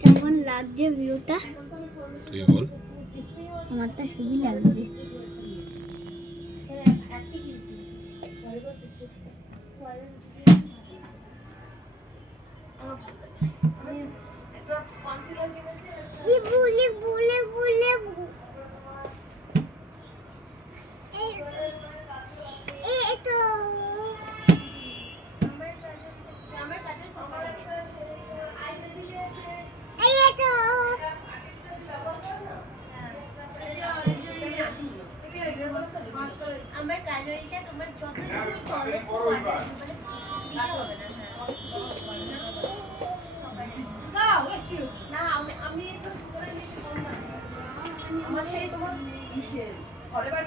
কেমন লাগছে ভিউটা? তুই বল। আমার তো হেভি লাগছে। আমার কাজলটা তোমার যতই তলে দিশা হবে না। দাও একটু না আমি একটু করে নিয়েছি আমার সেই তোমার ইসে ফলে বাড়ি